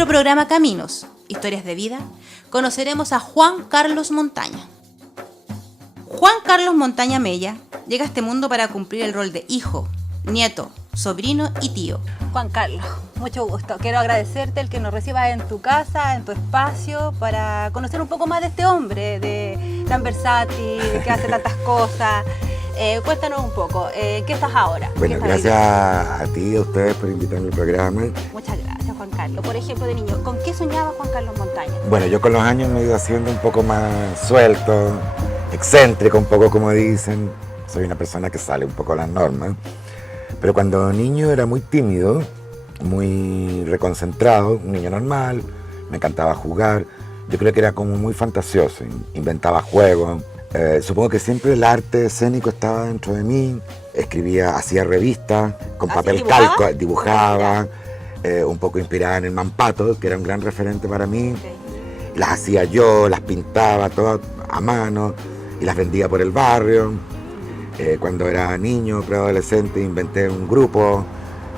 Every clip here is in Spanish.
nuestro programa Caminos, Historias de Vida, conoceremos a Juan Carlos Montaña. Juan Carlos Montaña Mella llega a este mundo para cumplir el rol de hijo, nieto, sobrino y tío. Juan Carlos, mucho gusto. Quiero agradecerte el que nos recibas en tu casa, en tu espacio, para conocer un poco más de este hombre, tan versátil, que hace tantas cosas. Cuéntanos un poco, ¿qué estás ahora? Bueno, gracias a ti y a ustedes por invitarme al programa. Muchas gracias, Juan Carlos. Por ejemplo, de niño, ¿con qué soñaba Juan Carlos Montaña? Bueno, yo con los años me he ido haciendo un poco más suelto, excéntrico, un poco como dicen. Soy una persona que sale un poco a las normas. Pero cuando niño era muy tímido, muy reconcentrado, un niño normal, me encantaba jugar. Yo creo que era como muy fantasioso, inventaba juegos. Supongo que siempre el arte escénico estaba dentro de mí. Escribía, hacía revistas con papel calco, dibujaba, un poco inspirada en el Mampato, que era un gran referente para mí. Okay. Las hacía yo, las pintaba todas a mano y las vendía por el barrio. Cuando era niño, preadolescente, inventé un grupo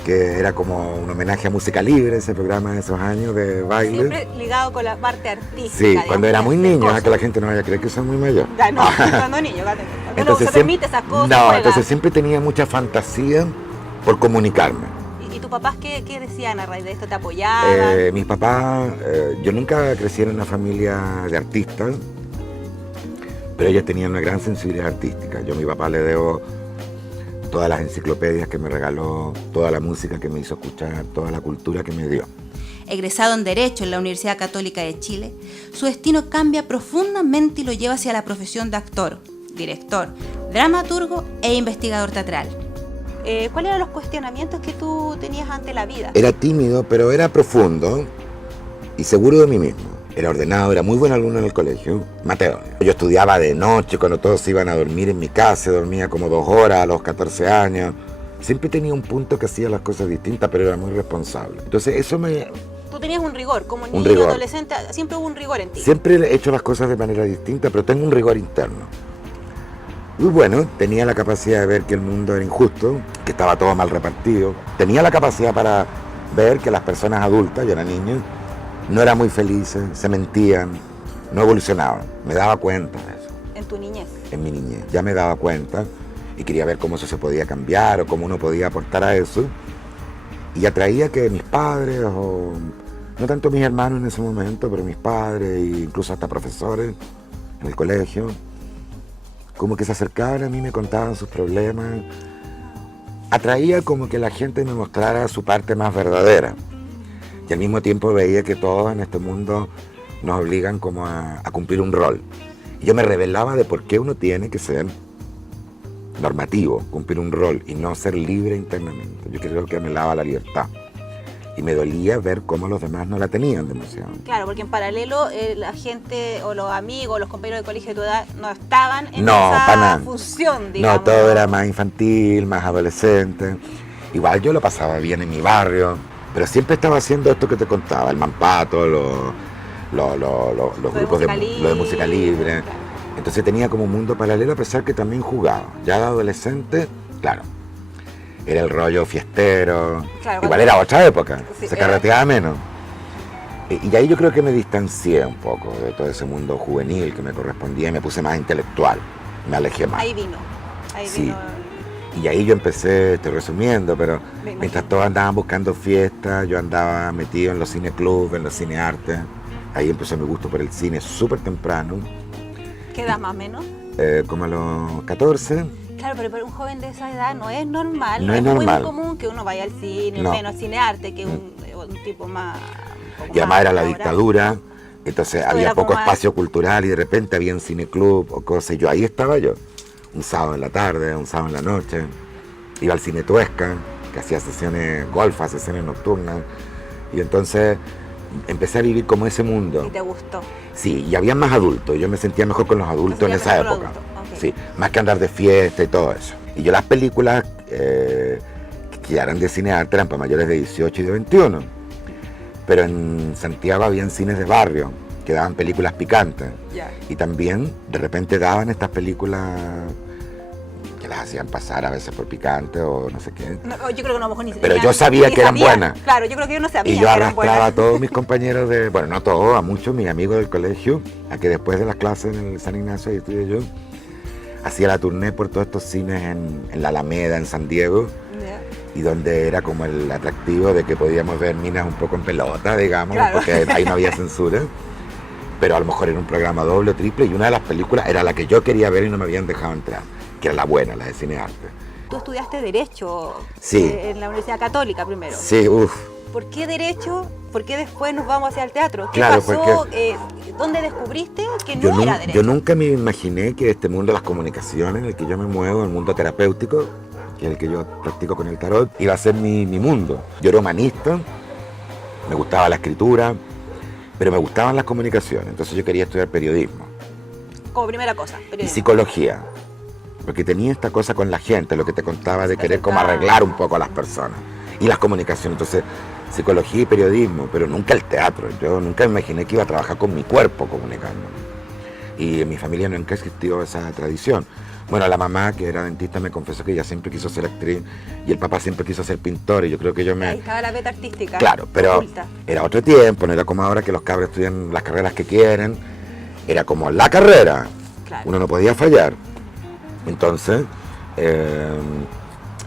que era como un homenaje a Música Libre, ese programa de esos años de baile. Siempre ligado con la parte artística. Sí, cuando era muy niño, que la gente no vaya a creer que soy muy mayor. Ya, no, cuando niño, entonces se permite esas cosas. No, juega. Entonces siempre tenía mucha fantasía por comunicarme. ¿Y tus papás qué decían a raíz de esto? ¿Te apoyaban? Mis papás, yo nunca crecí en una familia de artistas, pero ellos tenían una gran sensibilidad artística. Yo a mi papá le debo todas las enciclopedias que me regaló, toda la música que me hizo escuchar, toda la cultura que me dio. Egresado en Derecho en la Universidad Católica de Chile, su destino cambia profundamente y lo lleva hacia la profesión de actor, director, dramaturgo e investigador teatral. ¿Cuáles eran los cuestionamientos que tú tenías ante la vida? Era tímido, pero era profundo y seguro de mí mismo. Era ordenado, era muy buen alumno en el colegio, Mateo. Yo estudiaba de noche, cuando todos iban a dormir en mi casa, dormía como 2 horas a los 14 años. Siempre tenía un punto que hacía las cosas distintas, pero era muy responsable. Entonces eso me... Tú tenías un rigor, como niño, adolescente, siempre hubo un rigor en ti. Siempre he hecho las cosas de manera distinta, pero tengo un rigor interno. Y bueno, tenía la capacidad de ver que el mundo era injusto, que estaba todo mal repartido. Tenía la capacidad para ver que las personas adultas, yo era niño, no eran muy felices, se mentían, no evolucionaban. Me daba cuenta de eso. ¿En tu niñez? En mi niñez. Ya me daba cuenta y quería ver cómo eso se podía cambiar o cómo uno podía aportar a eso. Y atraía que mis padres, o no tanto mis hermanos en ese momento, pero mis padres e incluso hasta profesores en el colegio, como que se acercaban a mí, me contaban sus problemas. Atraía como que la gente me mostrara su parte más verdadera. Y al mismo tiempo veía que todos en este mundo nos obligan como a cumplir un rol. Y yo me revelaba de por qué uno tiene que ser normativo, cumplir un rol y no ser libre internamente. Yo creo que anhelaba la libertad. Y me dolía ver cómo los demás no la tenían demasiado. Claro, porque en paralelo la gente o los amigos, los compañeros de colegio de tu edad no estaban en esa función, digamos. No, todo era más infantil, más adolescente. Igual yo lo pasaba bien en mi barrio, pero siempre estaba haciendo esto que te contaba, el Mampato, los grupos de música libre. Claro. Entonces tenía como un mundo paralelo, a pesar que también jugaba. Ya de adolescente, claro, era el rollo fiestero, claro, igual era otra época, sí, se carreteaba menos. Y ahí yo creo que me distancié un poco de todo ese mundo juvenil que me correspondía y me puse más intelectual, me alejé más. Ahí vino. Y ahí yo empecé, estoy resumiendo, pero mientras todos andaban buscando fiestas, yo andaba metido en los cineclubs, en los cineartes. Ahí empezó mi gusto por el cine súper temprano. ¿Qué edad más o menos? Como a los 14. Claro, pero para un joven de esa edad no es normal. No es normal. Muy común que uno vaya al cine, menos cinearte, que un tipo más... Y además era la dictadura, entonces había poco espacio cultural y de repente había un cineclub o cosas. Y ahí estaba yo. Un sábado en la tarde, un sábado en la noche, iba al cine Tuesca, que hacía sesiones golfas, sesiones nocturnas, y entonces empecé a vivir como ese mundo. ¿Y te gustó? Sí, y había más adultos, yo me sentía mejor con los adultos en esa época, okay. Sí, más que andar de fiesta y todo eso. Y yo las películas que eran de cinearte eran para mayores de 18 y de 21, pero en Santiago habían cines de barrio, que daban películas picantes. Yeah. Y también de repente daban estas películas que las hacían pasar a veces por picante o no sé qué. No, yo creo que no, a lo mejor ni Pero ni- yo sabía ni que eran buenas. Claro, yo creo que yo no sabía Y yo que eran arrastraba a buenas. todos mis compañeros de, bueno, no todos, a muchos, mis amigos del colegio, a que después de las clases en el San Ignacio, ahí estudié yo, hacía la tournée por todos estos cines en la Alameda, en San Diego, Ya. y donde era como el atractivo de que podíamos ver minas un poco en pelota, digamos, Claro. porque ahí no había censura. Pero a lo mejor era un programa doble o triple, y una de las películas era la que yo quería ver y no me habían dejado entrar, que era la buena, la de cinearte. Tú estudiaste Derecho Sí. en la Universidad Católica primero. Sí, uff. ¿Por qué Derecho? ¿Por qué después nos vamos hacia el teatro? ¿Qué Claro, pasó? ¿Dónde descubriste que Yo, no era Derecho? yo nunca me imaginé que este mundo de las comunicaciones en el que yo me muevo, el mundo terapéutico, que es el que yo practico con el tarot, iba a ser mi mundo. Yo era humanista, me gustaba la escritura, pero me gustaban las comunicaciones, entonces yo quería estudiar periodismo Como primera cosa. y periodismo. psicología, porque tenía esta cosa con la gente, lo que te contaba de querer como arreglar un poco a las personas y las comunicaciones, entonces psicología y periodismo, pero nunca el teatro. Yo nunca me imaginé que iba a trabajar con mi cuerpo comunicando. Y en mi familia nunca existió esa tradición. Bueno, la mamá, que era dentista, me confesó que ella siempre quiso ser actriz y el papá siempre quiso ser pintor, y yo creo que yo Ahí me... estaba la beta artística. Claro, pero oculta. era otro tiempo, no era como ahora que los cabros estudian las carreras que quieren, era como la carrera, Claro. uno no podía fallar. Entonces,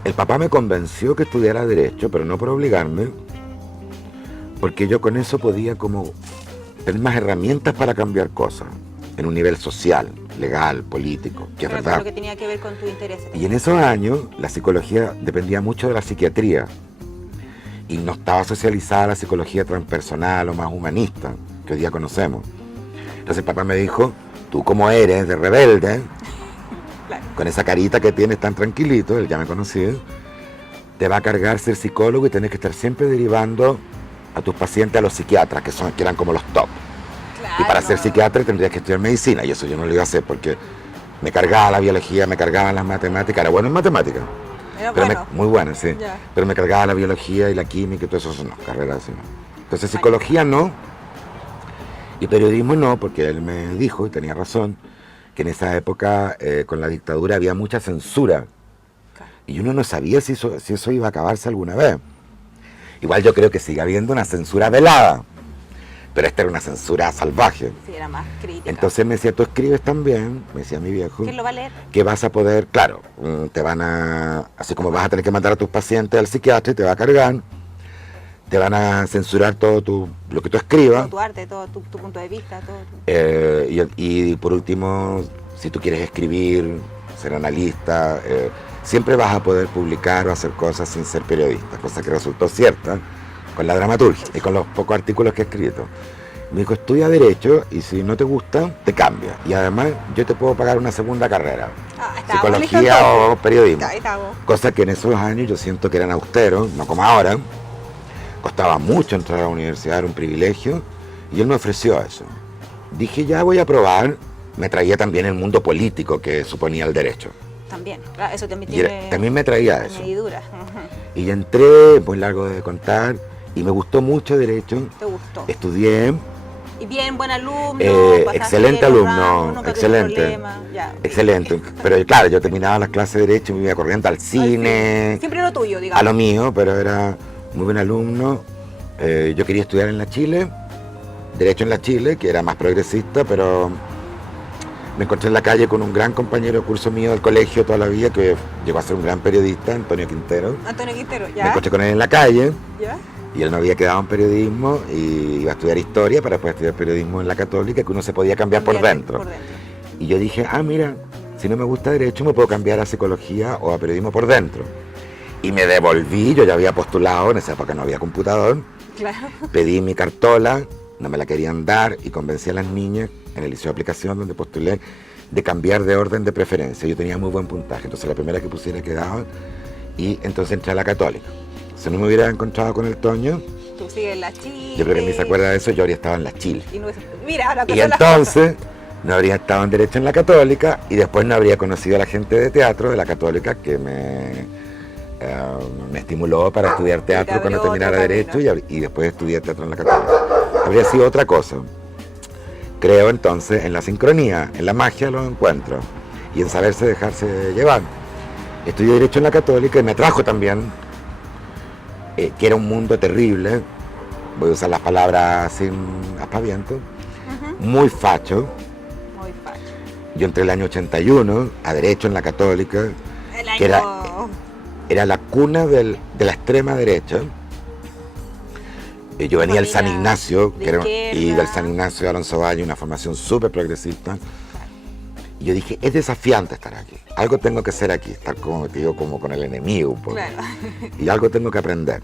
el papá me convenció que estudiara Derecho, pero no por obligarme, porque yo con eso podía como tener más herramientas para cambiar cosas, en un nivel social, legal, político, que es Pero verdad. lo que tenía que ver con tus intereses. Y en esos años la psicología dependía mucho de la psiquiatría y no estaba socializada la psicología transpersonal o más humanista que hoy día conocemos. Entonces papá me dijo, tú como eres de rebelde, Claro. con esa carita que tienes tan tranquilito, él ya me conocía, te va a cargar ser psicólogo y tenés que estar siempre derivando a tus pacientes a los psiquiatras, que eran como los top. Y para ser psiquiatra tendrías que estudiar medicina, y eso yo no lo iba a hacer porque me cargaba la biología, me cargaban las matemáticas, era bueno en matemáticas, Era pero bueno. muy buena, sí. Ya. Pero me cargaba la biología y la química y todo eso, no, carreras así no. Entonces psicología no, y periodismo no, porque él me dijo, y tenía razón, que en esa época con la dictadura había mucha censura, Claro. y uno no sabía si eso iba a acabarse alguna vez. Igual yo creo que sigue habiendo una censura velada, pero esta era una censura salvaje. Sí, era más crítica. Entonces me decía, tú escribes también, me decía mi viejo, ¿Quién lo va a leer? que vas a poder, claro, te van a, así como vas a tener que mandar a tus pacientes al psiquiatra y te va a cargar, te van a censurar todo lo que tú escribas, Todo tu arte, todo tu punto de vista, todo tu... y por último, si tú quieres escribir, ser analista, siempre vas a poder publicar o hacer cosas sin ser periodista, cosa que resultó cierta con la dramaturgia y con los pocos artículos que he escrito. Me dijo, estudia Derecho y si no te gusta, te cambia. Y además yo te puedo pagar una segunda carrera, estábamos listos psicología o entonces. periodismo. Ahí estamos. Cosa que en esos años yo siento que eran austeros, no como ahora. Costaba mucho entrar a la universidad, era un privilegio, y él me ofreció eso. Dije, ya voy a probar. Me traía también el mundo político que suponía el derecho. También, claro, eso también Y tiene también me traía eso. añadiduras. Ujú. Y entré, muy largo de contar, y me gustó mucho Derecho. ¿Te gustó? Estudié, Y bien, buen alumno, pasaste excelente bien los alumno, ramos, nunca tuviste excelente. problema, ya. excelente. Pero claro, yo terminaba las clases de Derecho y me iba corriendo al cine, Siempre lo tuyo, digamos. a lo mío, pero era muy buen alumno. Yo quería estudiar en la Chile, Derecho en la Chile, que era más progresista, pero me encontré en la calle con un gran compañero de curso mío del colegio toda la vida, que llegó a ser un gran periodista, Antonio Quintero. Antonio Quintero, Me ¿ya? encontré con él en la calle ¿Ya? y él no había quedado en periodismo y iba a estudiar historia para después estudiar periodismo en la Católica, que uno se podía cambiar por dentro. Y yo dije, mira, si no me gusta Derecho me puedo cambiar a Psicología o a Periodismo por dentro. Y me devolví, yo ya había postulado, en esa época no había computador, Claro. pedí mi cartola, no me la querían dar y convencí a las niñas en el liceo de aplicación donde postulé de cambiar de orden de preferencia. Yo tenía muy buen puntaje, entonces la primera que pusiera quedaba y entonces entré a la Católica. Si no me hubiera encontrado con el Toño, Tú sigues en la Chile. yo creo que ni se acuerda de eso, yo habría estado en la Chile. Y no es... Mira, ahora Y entonces no habría estado en Derecho en la Católica y después no habría conocido a la gente de teatro de la Católica que me estimuló para estudiar teatro cuando abrió terminara otro Derecho camino. y después estudié teatro en la Católica. Habría sido otra cosa. Creo entonces en la sincronía, en la magia de los encuentros y en saberse dejarse llevar. Estudié Derecho en la Católica y me atrajo también, que era un mundo terrible, voy a usar las palabras sin aspaviento, muy facho. Muy fácil. Yo entré el año 81 a Derecho en la Católica, El año... que era la cuna de la extrema derecha. Yo venía del San Familia Ignacio, de y izquierda. del San Ignacio de Alonso Valle, una formación súper progresista. Y yo dije, es desafiante estar aquí. Algo tengo que hacer aquí, estar como, te digo, como con el enemigo un poco. Claro. Y algo tengo que aprender.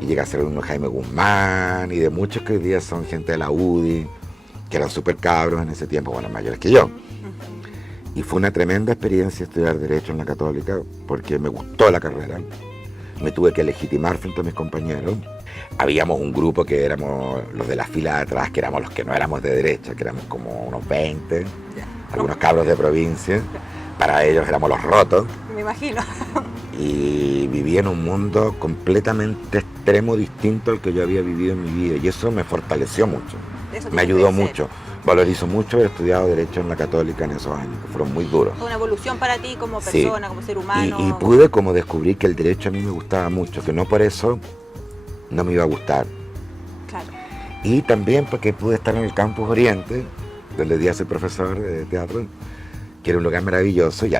Y llegué a ser uno Jaime Guzmán y de muchos que hoy día son gente de la UDI, que eran súper cabros en ese tiempo, bueno, mayores que yo. Y fue una tremenda experiencia estudiar Derecho en la Católica porque me gustó la carrera. Me tuve que legitimar frente a mis compañeros. Habíamos un grupo que éramos los de la fila de atrás, que éramos los que no éramos de derecha, que éramos como unos 20, algunos cabros de provincia. Para ellos éramos los rotos. Me imagino. Y viví en un mundo completamente extremo, distinto al que yo había vivido en mi vida. Y eso me fortaleció mucho, Eso me tiene ayudó que ser. mucho. Valorizo mucho haber estudiado Derecho en la Católica en esos años, que fueron muy duros. Fue una evolución para ti como Sí. persona, como ser humano. Y pude como descubrir que el derecho a mí me gustaba mucho, que no por eso no me iba a gustar. Claro. Y también porque pude estar en el Campus Oriente, donde día soy profesor de teatro, que era un lugar maravilloso, y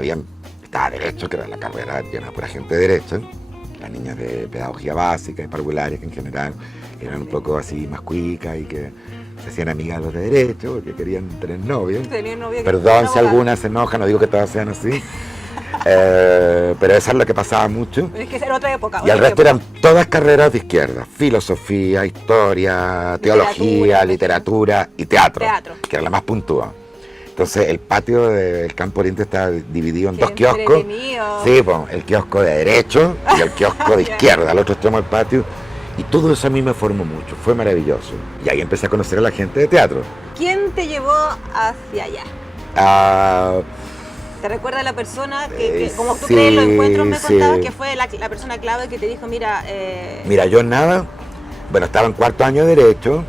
estaba Derecho, que era la carrera llena de pura gente de Derecho, las niñas de Pedagogía Básica y Parvularias, que en general eran un poco así más cuicas y que se hacían amigas de los de Derecho, porque querían tener novios. Tenía un novio que Perdón era si abogado. algunas se enojan, no digo que todas sean así, pero eso es lo que pasaba mucho. Es que era otra época. Y otra el resto época. eran todas carreras de izquierda, filosofía, historia, teología, literatura y teatro, Teatro. que era la más puntúa. Entonces el patio del Campo Oriente está dividido en Qué dos kioscos. entretenido. Sí, pues, el kiosco de derecho y el kiosco de izquierda, al otro extremo del patio. Y todo eso a mí me formó mucho, fue maravilloso. Y ahí empecé a conocer a la gente de teatro. ¿Quién te llevó hacia allá? Ah, ¿Te recuerda la persona que como tú sí, crees los encuentros me sí. contabas que fue la persona clave que te dijo, mira, Mira, yo nada, bueno, estaba en cuarto año de Derecho,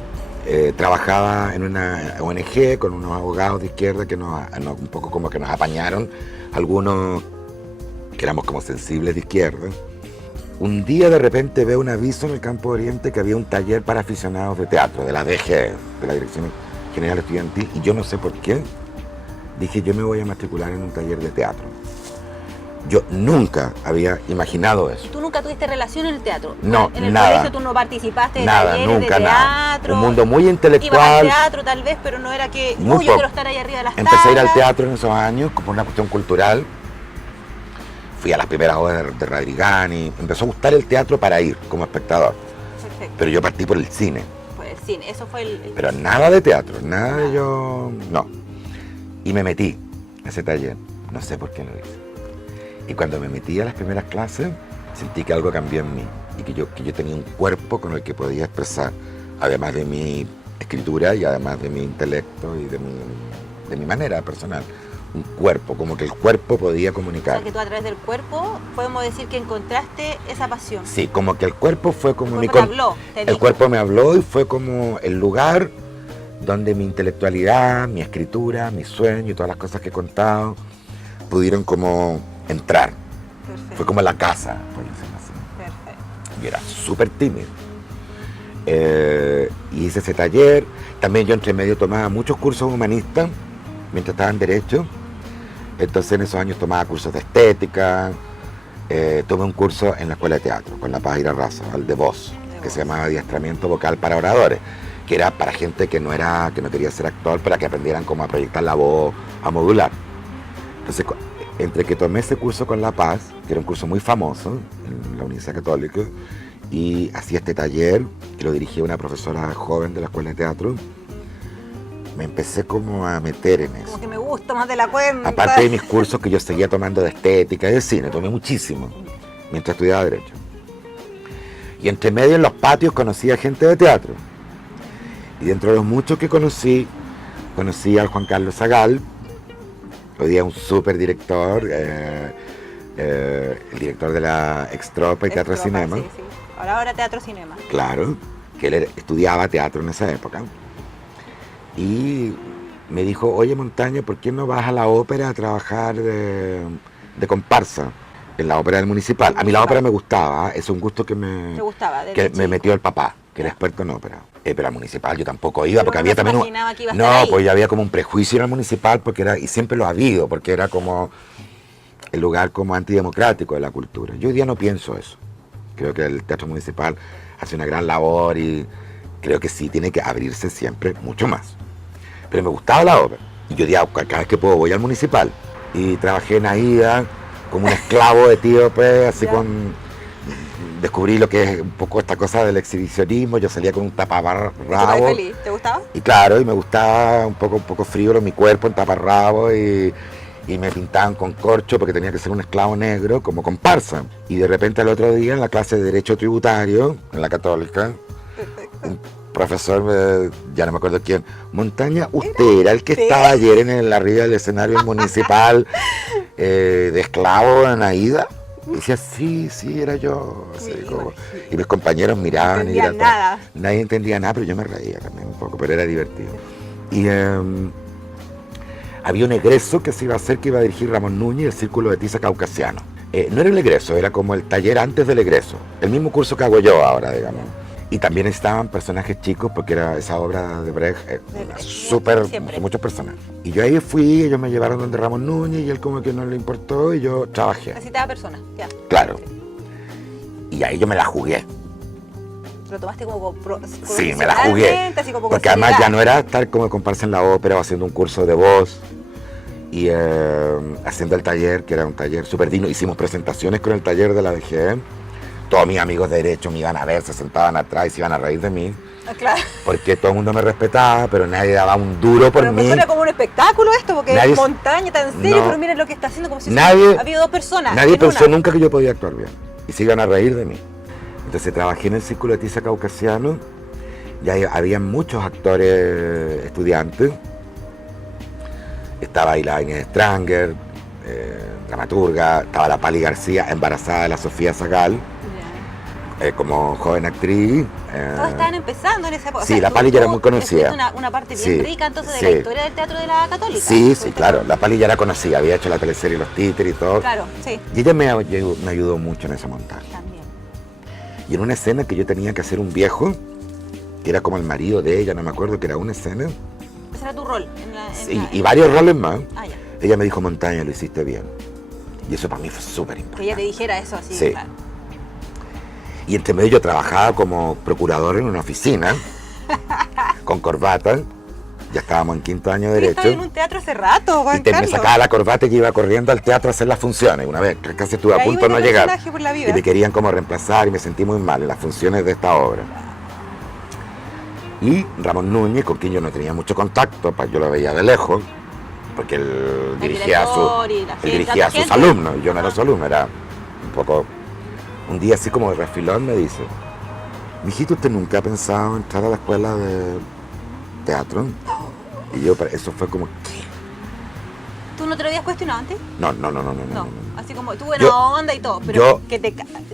trabajaba en una ONG con unos abogados de izquierda que un poco como que nos apañaron, algunos que éramos como sensibles de izquierda. Un día de repente veo un aviso en el Campo Oriente que había un taller para aficionados de teatro, de la DG, de la Dirección General Estudiantil, y yo no sé por qué, dije yo me voy a matricular en un taller de teatro. Yo nunca había imaginado eso. ¿tú nunca tuviste relación en el teatro? No, en el nada. colegio tú no participaste de Nada, talleres nunca, de nada. teatro. Un mundo muy Ibas al intelectual. teatro tal vez, pero no era que, Muy yo poco. quiero estar ahí arriba de las Empecé a ir al tablas. teatro en esos años como una cuestión cultural. Fui a las primeras obras de Radrigani. Empezó a gustar el teatro para ir como espectador. Perfecto, Pero yo partí por el cine. por el cine, eso fue el... Pero nada de teatro, nada de yo... No. Y me metí a ese taller. No sé por qué lo hice. Y cuando me metí a las primeras clases, sentí que algo cambió en mí. Y que yo tenía un cuerpo con el que podía expresar, además de mi escritura y además de mi intelecto y de mi manera personal. Un cuerpo, como que el cuerpo podía O comunicar. sea, que tú a través del cuerpo podemos decir que encontraste esa pasión. Sí, como que el cuerpo fue como El mi... cuerpo te habló, te El dijo. cuerpo me habló y fue como el lugar donde mi intelectualidad, mi escritura, mi sueño y todas las cosas que he contado pudieron como entrar. Perfecto, Fue como la casa, por decirlo así. perfecto. Yo era súper tímido. Y hice ese taller. También yo entre medio tomaba muchos cursos humanistas mientras estaba en Derecho. Entonces en esos años tomaba cursos de estética. Tomé un curso en la Escuela de Teatro con la Paz Irarrázaval, al de voz, que se llamaba Adiestramiento Vocal para Oradores, que era para gente que no quería ser actor, para que aprendieran cómo a proyectar la voz, a modular. Entonces, entre que tomé ese curso con La Paz, que era un curso muy famoso en la Universidad Católica, y hacía este taller, que lo dirigía una profesora joven de la Escuela de Teatro, me empecé como a meter en eso. Como que me gusta más de la cuenta. Aparte de mis cursos que yo seguía tomando de estética y de cine, tomé muchísimo mientras estudiaba Derecho. Y entre medio en los patios conocí a gente de teatro. Y dentro de los muchos que conocí al Juan Carlos Zagal, hoy día un súper director, el director de la Extropa y Teatro Estropa, Cinema. Sí, sí. Ahora Teatro Cinema. Claro, que él estudiaba teatro en esa época. Y me dijo, oye Montaño, ¿por qué no vas a la ópera a trabajar de de comparsa en la ópera del Municipal. A mí la ópera me gustaba, es un gusto que ¿Te gustaba? desde me chico? metió el papá, que era experto en ópera. Pero al Municipal yo tampoco iba, Pero porque uno había no se también imaginaba que iba a estar no, ahí. pues ya había como un prejuicio en el Municipal, porque era, y siempre lo ha habido, porque era como el lugar como antidemocrático de la cultura. Yo hoy día no pienso eso. Creo que el Teatro Municipal hace una gran labor y creo que sí tiene que abrirse siempre mucho más. Pero me gustaba la ópera. Y yo día, cada vez que puedo voy al Municipal. Y trabajé en AIDA como un esclavo etíope, así Ya. con... Descubrí lo que es un poco esta cosa del exhibicionismo. Yo salía con un ¿Y tú taparrabo. feliz? ¿Te gustaba? Y claro, y me gustaba un poco frívolo mi cuerpo en taparrabo y me pintaban con corcho porque tenía que ser un esclavo negro como comparsa. Y de repente al otro día en la clase de Derecho Tributario, en la Católica, un profesor, ya no me acuerdo quién, Montaña, usted era el que estaba ayer en arriba del escenario municipal de esclavo en Aida. Y decía, sí, era yo. Así Me como- imagino. y mis compañeros miraban No y era entendían nada. nadie entendía nada, pero yo me reía también un poco, pero era divertido. Y había un egreso que se iba a hacer, que iba a dirigir Ramón Núñez, el Círculo de Tiza Caucasiano. No era el egreso, era como el taller antes del egreso, el mismo curso que hago yo ahora, digamos. Y también estaban personajes chicos, porque era esa obra de Brecht, súper, siempre. muchos personajes. Y yo ahí fui, ellos me llevaron donde Ramón Núñez, y él como que no le importó, y yo trabajé. Necesitaba personas, ya. Claro. Y ahí yo me la jugué. Lo tomaste como Sí, me la jugué. profesionalmente, así como con Porque además seriedad. ya no era estar como comparsa en la ópera o haciendo un curso de voz y haciendo el taller, que era un taller súper digno. Hicimos presentaciones con el taller de la VG. Todos mis amigos de derecho me iban a ver, se sentaban atrás y se iban a reír de mí. Ah, claro. Porque todo el mundo me respetaba, pero nadie daba un duro por Pero mí. era como un espectáculo esto, porque Nadie- es montaña tan serio, No. pero miren lo que está haciendo, como si Nadie- había dos personas. Nadie en pensó una. nunca que yo podía actuar bien. Y se iban a reír de mí. Entonces trabajé en el Círculo de Tiza Caucasiano. Ya había muchos actores estudiantes. Estaba ahí la Inés Stranger, dramaturga. Estaba la Pali García, embarazada de la Sofía Zagal, como joven actriz. Todos estaban empezando en esa época. sí, la Pali ya era muy conocida. Una parte bien Sí, rica entonces de sí. la historia del teatro de la Católica. Sí, Fuiste claro. con- La Pali ya era conocida. Había hecho la teleserie Los Títeres y todo. Claro, sí, Y ella me ayudó mucho en ese montaje. también. Y en una escena que yo tenía que hacer un viejo, que era como el marido de ella, no me acuerdo, que era una escena, Ese era tu rol. y varios roles más, Ah, ya. ella me dijo, Montaña, lo hiciste bien. Y eso para mí fue súper Que ella te importante. dijera eso así, Sí. claro. Y entre medio yo trabajaba como procurador en una oficina, con corbata, ya estábamos en quinto año de Yo estaba en Derecho, un teatro hace rato, Juan y me Carlos. sacaba la corbata y iba corriendo al teatro a hacer las funciones. Una vez casi estuve Y a ahí punto de voy no de llegar. personaje por la vida. Y me querían como reemplazar y me sentí muy mal en las funciones de esta obra. Y Ramón Núñez, con quien yo no tenía mucho contacto, yo lo veía de lejos, porque él El dirigía, director y la gente, él dirigía a tanta sus gente. alumnos, y yo no era su alumno, era un poco... Un día así como de refilón me dice, mijito, ¿usted nunca ha pensado en entrar a la escuela de teatro? Y yo, eso fue como, ¿qué? ¿Tú no te lo habías cuestionado antes? No. No. Así como tú buena Yo- onda y todo, pero yo- que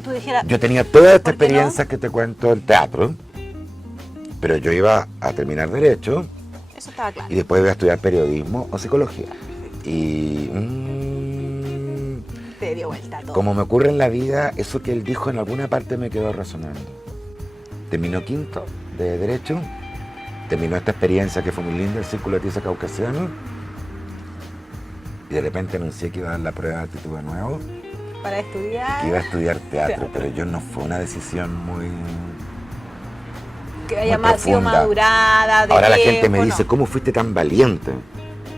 tú dijeras, Yo tenía toda esta ¿Por qué no? experiencia que te cuento en teatro, pero yo iba a terminar Derecho eso estaba claro. y después iba a estudiar Periodismo o Psicología. Y Te dio vuelta todo. como me ocurre en la vida, eso que él dijo en alguna parte me quedó resonando. Terminó quinto de Derecho, terminó esta experiencia que fue muy linda, el Círculo de Tiza Caucasiano, y de repente anuncié que iba a dar la prueba de actitud de nuevo, Para estudiar, que iba a estudiar teatro, Teatro. pero yo no fue una decisión muy... que haya muy sido profunda. madurada, de Ahora la gente tiempo, me dice, no. ¿cómo fuiste tan valiente?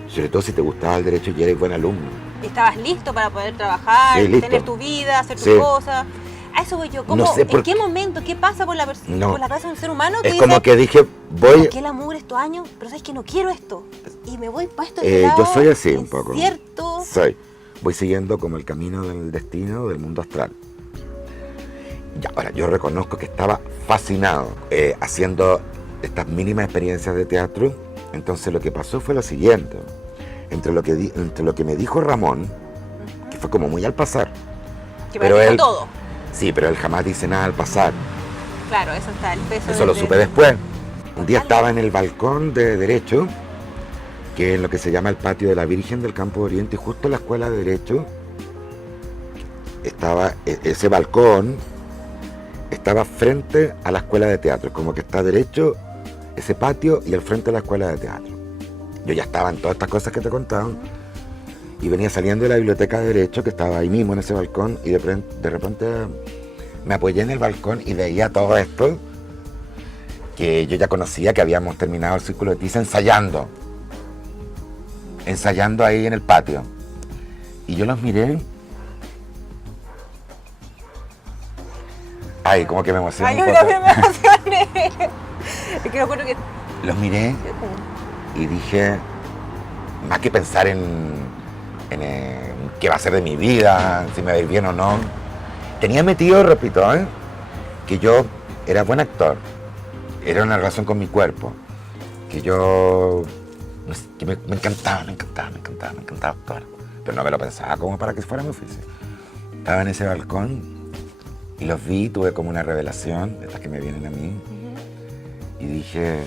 Sobre todo si te gustaba el derecho y eres buen alumno. Estabas listo para poder trabajar, Sí, listo. tener tu vida, hacer tus Sí. cosas. A eso voy yo. ¿Cómo, No sé por ¿En qué momento? ¿Qué pasa por la persona? No. Por la cabeza de un ser humano que Es dice, como que dije, voy... ¿qué la mugre estos años? Pero sabes que no quiero esto. Y me voy para esto Yo soy así un poco. Cierto. Voy siguiendo como el camino del destino del mundo astral. Ya, ahora, yo reconozco que estaba fascinado haciendo estas mínimas experiencias de teatro. Entonces lo que pasó fue lo siguiente. Entre lo que me dijo Ramón, que fue como muy al pasar. Que Pero pero él- todo. Sí, pero él jamás dice nada al pasar. Claro, eso está, el peso. Eso lo de- supe después. Un día estaba en el balcón de Derecho, que es lo que se llama el patio de la Virgen del Campo de Oriente, y justo la escuela de Derecho ese balcón estaba frente a la escuela de teatro, como que está derecho ese patio y al frente de la escuela de teatro. Yo ya estaba en todas estas cosas que te he contado y venía saliendo de la biblioteca de Derecho, que estaba ahí mismo en ese balcón, y de repente me apoyé en el balcón y veía todo esto que yo ya conocía, que habíamos terminado el Círculo de Tiza ensayando ahí en el patio. Y yo los miré. Ay, como que me emocioné Ay, un yo poco. también me emocioné. Es que me acuerdo que... Los miré y dije, más que pensar en qué va a ser de mi vida, si me va a ir bien o no, tenía metido, repito, que yo era buen actor, era una relación con mi cuerpo, que yo, no sé, que me encantaba actuar, pero no me lo pensaba como para que fuera mi oficio. Estaba en ese balcón y los vi, tuve como una revelación, estas que me vienen a mí, y dije,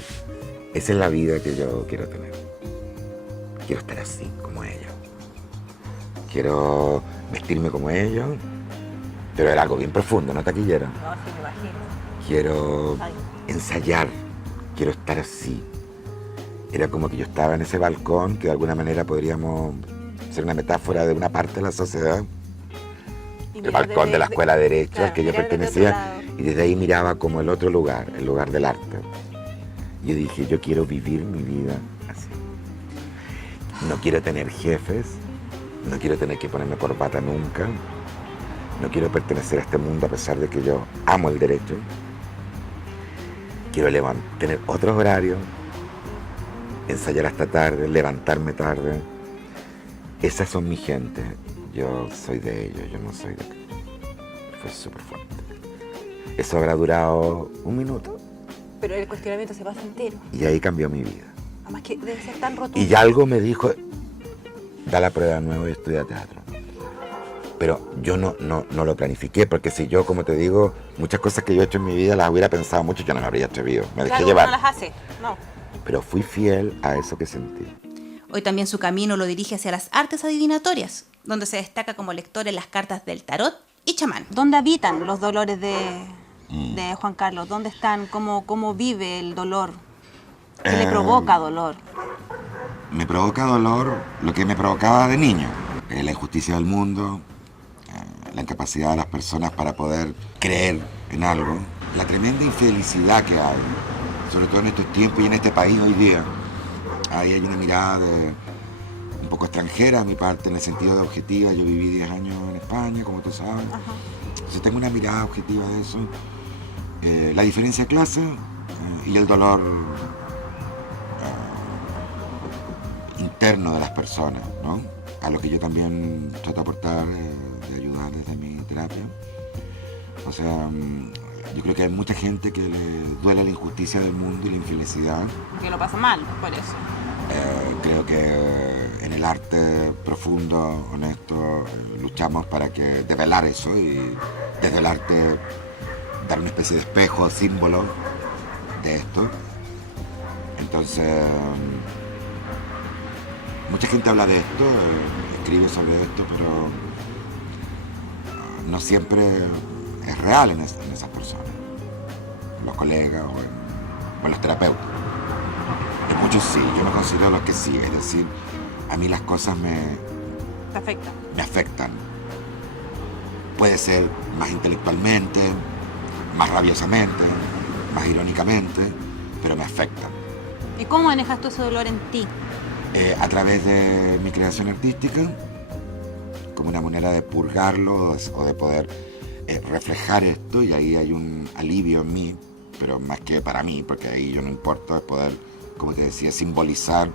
esa es la vida que yo quiero tener. Quiero estar así, como ellos. Quiero vestirme como ellos, pero era algo bien profundo, ¿no, taquillera? No, sí, me imagino. Quiero Ay. ensayar, quiero estar así. Era como que yo estaba en ese balcón, que de alguna manera podríamos ser una metáfora de una parte de la sociedad. Y El mirar balcón de la escuela de Derecho, claro, al que yo mirar desde pertenecía, otro lado. y desde ahí miraba como el otro lugar, el lugar del arte. Yo dije, yo quiero vivir mi vida así. No quiero tener jefes, no quiero tener que ponerme corbata nunca, no quiero pertenecer a este mundo a pesar de que yo amo el derecho. Quiero tener otros horarios, ensayar hasta tarde, levantarme tarde. Esas son mi gente, yo soy de ellos, yo no soy de acá. Fue súper fuerte. Eso habrá durado un minuto Pero el cuestionamiento se pasa entero. y ahí cambió mi vida. Además que debe ser tan rotundo. Y algo me dijo, da la prueba de nuevo y estudia teatro. Pero yo no lo planifiqué, porque si yo, como te digo, muchas cosas que yo he hecho en mi vida las hubiera pensado mucho, yo no me habría atrevido, me dejé Claro, llevar. uno no las hace, no. Pero fui fiel a eso que sentí. Hoy también su camino lo dirige hacia las artes adivinatorias, donde se destaca como lector en las cartas del tarot y chamán. ¿Dónde habitan los dolores de Juan Carlos? ¿Dónde están? ¿Cómo vive el dolor? ¿Qué le provoca dolor? Me provoca dolor lo que me provocaba de niño. La injusticia del mundo, la incapacidad de las personas para poder creer en algo, la tremenda infelicidad que hay, sobre todo en estos tiempos y en este país hoy día. Ahí hay una mirada un poco extranjera de mi parte, en el sentido de objetiva. Yo viví 10 años en España, como tú sabes. Ajá. Entonces tengo una mirada objetiva de eso. La diferencia de clase y el dolor interno de las personas, ¿no? A lo que yo también trato de aportar, de ayudar desde mi terapia. O sea, yo creo que hay mucha gente que le duele la injusticia del mundo y la infelicidad. Que lo pasa mal, por eso. Creo que en el arte profundo, honesto, luchamos para que develar eso y desde el arte dar una especie de espejo, símbolo de esto. Entonces, mucha gente habla de esto, escribe sobre esto, pero no siempre es real en esas personas, en los colegas o en los terapeutas. En muchos sí, yo me considero los que sí, es decir, a mí las cosas Te afecta. me afectan. Puede ser más intelectualmente, más rabiosamente, más irónicamente, pero me afectan. ¿Y cómo manejas tú ese dolor en ti? A través de mi creación artística, como una manera de purgarlo o de poder reflejar esto, y ahí hay un alivio en mí, pero más que para mí, porque ahí yo no importa, es poder, como te decía, simbolizar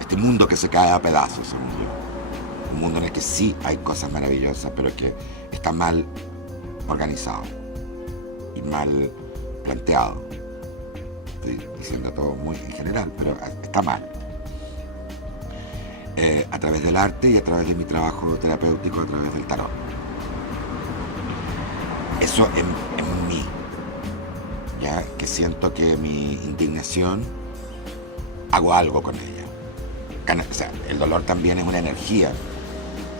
este mundo que se cae a pedazos, según yo. Un mundo en el que sí hay cosas maravillosas, pero que está mal organizado y mal planteado. Estoy diciendo todo muy en general, pero está mal. A través del arte y a través de mi trabajo terapéutico, a través del tarot. Eso en mí, ya que siento que mi indignación hago algo con ella. O sea, el dolor también es una energía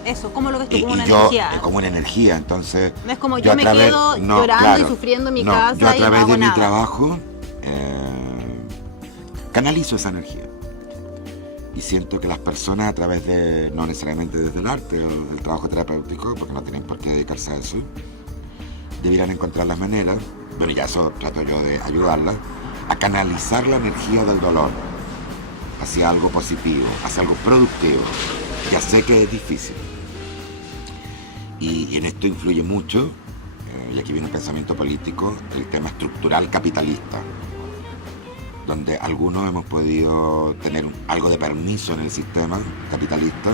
Eso, ¿cómo lo ves tú? Y, Como y una yo energía. como una energía, entonces... No es como yo yo a me través- quedo no, llorando claro, y sufriendo en mi no, casa yo a y no través hago de mi nada. trabajo canalizo esa energía. Y siento que las personas a través de, no necesariamente desde el arte o del trabajo terapéutico, porque no tienen por qué dedicarse a eso, debieran encontrar las maneras, bueno, ya eso trato yo de ayudarlas, a canalizar la energía del dolor hacia algo positivo, hacia algo productivo. Ya sé que es difícil. Y en esto influye mucho, y aquí viene un pensamiento político, el tema estructural capitalista, donde algunos hemos podido tener algo de permiso en el sistema capitalista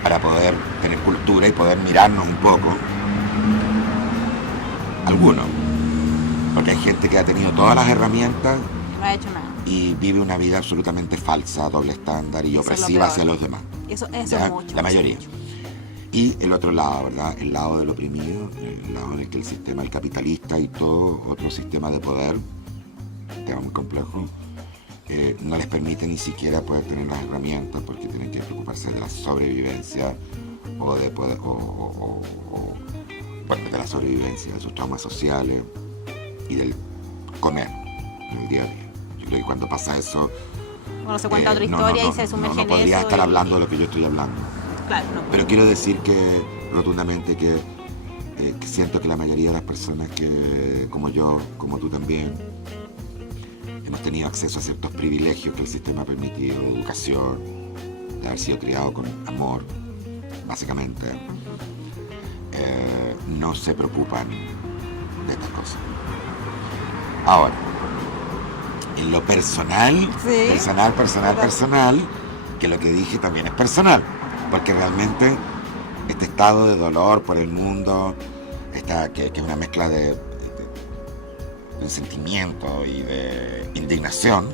para poder tener cultura y poder mirarnos un poco. Algunos. Porque hay gente que ha tenido todas las herramientas No ha hecho nada. y vive una vida absolutamente falsa, doble estándar y Eso es lo opresiva peor. hacia los demás. Eso ¿Ya? es mucho. La mayoría. Y el otro lado, ¿verdad? El lado del oprimido, el lado en el que el sistema, el capitalista y todo otro sistema de poder, tema muy complejo, no les permite ni siquiera poder tener las herramientas porque tienen que preocuparse de la sobrevivencia o de poder, bueno, de la sobrevivencia, de sus traumas sociales y del comer en el día a día. Yo creo que cuando pasa eso... Bueno, se cuenta otra historia y se sumerge no en podría eso. estar hablando de lo que yo estoy hablando. Claro, no. Pero quiero decir que rotundamente que siento que la mayoría de las personas que, como yo, como tú también, hemos tenido acceso a ciertos privilegios que el sistema ha permitido, educación, de haber sido criado con amor, básicamente, no se preocupan de estas cosas. Ahora, en lo personal, Sí. personal, que lo que dije también es personal, porque realmente este estado de dolor por el mundo, que es una mezcla de un sentimiento y de indignación,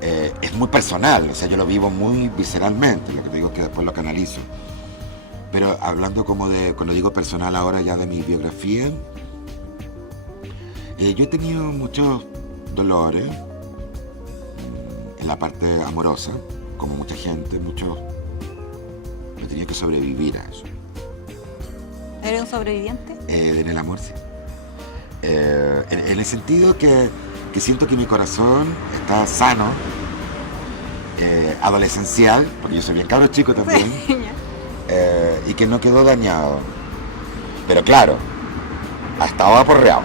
es muy personal, o sea, yo lo vivo muy visceralmente, lo que te digo es que después lo canalizo. Pero hablando como de, cuando digo personal ahora ya de mi biografía, yo he tenido muchos dolores en la parte amorosa, como mucha gente, he tenido que sobrevivir a eso. ¿Eres un sobreviviente? En el amor, sí. En el sentido que siento que mi corazón está sano, adolescencial, porque yo soy bien cabro chico también, y que no quedó dañado. Pero claro, ha estado aporreado.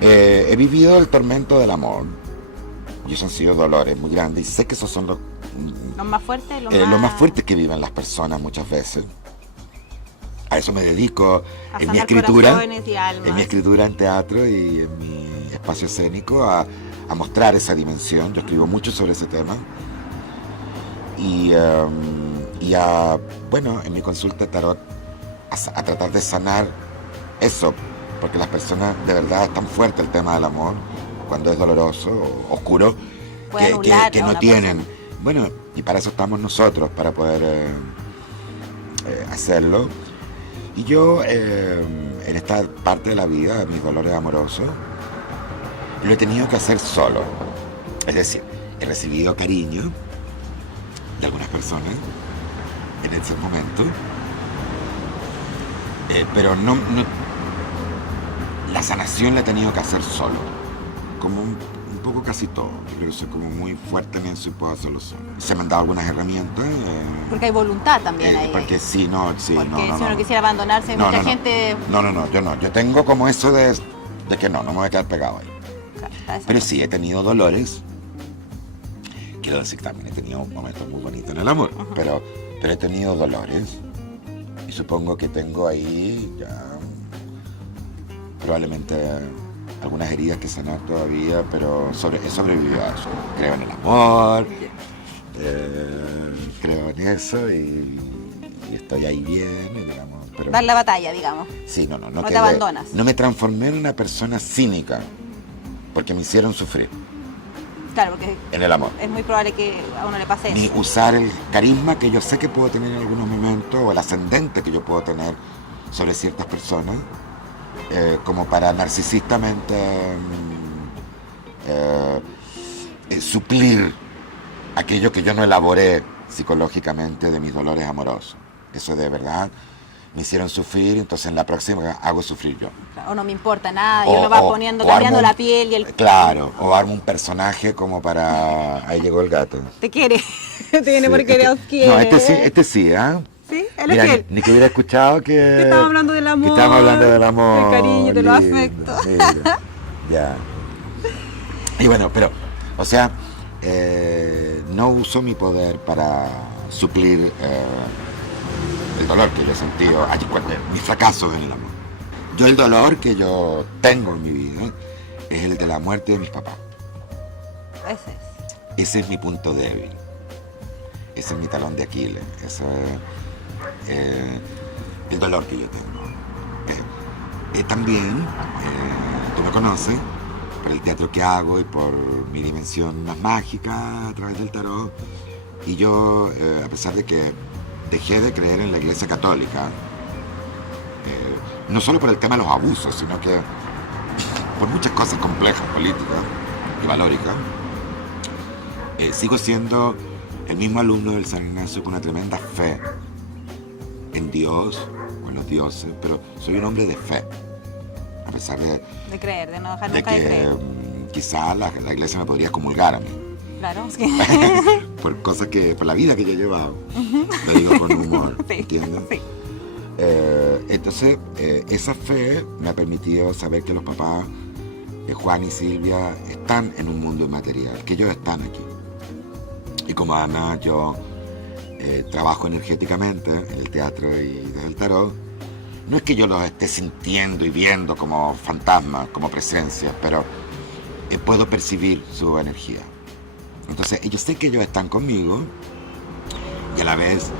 He vivido el tormento del amor, y esos han sido dolores muy grandes, y sé que esos son los más fuertes, lo más fuerte que viven las personas muchas veces. A eso me dedico A en mi sanar escritura, corazones y almas. en mi escritura en teatro y en mi espacio escénico a mostrar esa dimensión. Yo escribo mucho sobre ese tema y bueno, en mi consulta de tarot a tratar de sanar eso, porque las personas de verdad es tan fuerte el tema del amor cuando es doloroso o oscuro que no tienen. Bueno, y para eso estamos nosotros, para poder hacerlo. Y yo, en esta parte de la vida, mis dolores amorosos, lo he tenido que hacer solo. Es decir, he recibido cariño de algunas personas en ese momento, pero no, la sanación la he tenido que hacer solo. Como un poco casi todo. Yo creo que soy como muy fuerte en eso y puedo hacerlo solo. Se me han dado algunas herramientas. Porque hay voluntad también ahí. Porque sí, Porque si uno quisiera abandonarse, mucha gente... yo no. Yo tengo como eso de que no me voy a quedar pegado ahí. Claro, Pero sí, he tenido dolores. Quiero decir que también he tenido momentos muy bonitos en el amor. Pero he tenido dolores. Y supongo que tengo ahí ya probablemente algunas heridas que sanar todavía, pero he sobrevivido a eso. Creo en el amor, creo en eso y estoy ahí bien, digamos. Pero, dar la batalla, digamos. sí, no te abandonas. No me transformé en una persona cínica, porque me hicieron sufrir Claro, porque en el amor. es muy probable que a uno le pase Ni eso. usar el carisma que yo sé que puedo tener en algunos momentos, o el ascendente que yo puedo tener sobre ciertas personas, como para narcisistamente suplir aquello que yo no elaboré psicológicamente de mis dolores amorosos. Eso de verdad me hicieron sufrir, entonces en la próxima hago sufrir yo. O no me importa nada, y uno va poniendo, cambiando la piel y el... Claro, o armo un personaje como para... Ahí llegó el gato. Te quiere, te viene Sí, porque Dios quiere. No, este sí, ¿ah? ¿Sí? Él Mira, es fiel. ni que hubiera escuchado que estábamos hablando del amor. Que estábamos hablando del amor. Del cariño, de los lindo, afectos. mira, ya. Y bueno, pero, o sea, no uso mi poder para suplir el dolor que yo he sentido, mi fracaso en el amor. Yo el dolor que yo tengo en mi vida es el de la muerte de mis papás. Ese es. Ese es mi punto débil. Ese es mi talón de Aquiles. Ese es el dolor que yo tengo. También, tú me conoces, por el teatro que hago y por mi dimensión más mágica a través del tarot. Y yo, a pesar de que dejé de creer en la Iglesia Católica, no solo por el tema de los abusos, sino que por muchas cosas complejas, políticas y valóricas, sigo siendo el mismo alumno del San Ignacio con una tremenda fe en Dios o en los dioses, pero soy un hombre de fe, a pesar de creer, de no dejar de nunca de que creer. quizá la iglesia me podría comulgar a mí. Claro, sí. Por cosas que, por la vida que yo he llevado, lo digo con humor, Sí, ¿entiendes? sí. Entonces, esa fe me ha permitido saber que los papás, Juan y Silvia, están en un mundo inmaterial, que ellos están aquí. Y como además yo trabajo energéticamente en el teatro y desde el tarot, no es que yo los esté sintiendo y viendo como fantasmas, como presencias, pero puedo percibir su energía. Entonces, yo sé que ellos están conmigo y a la vez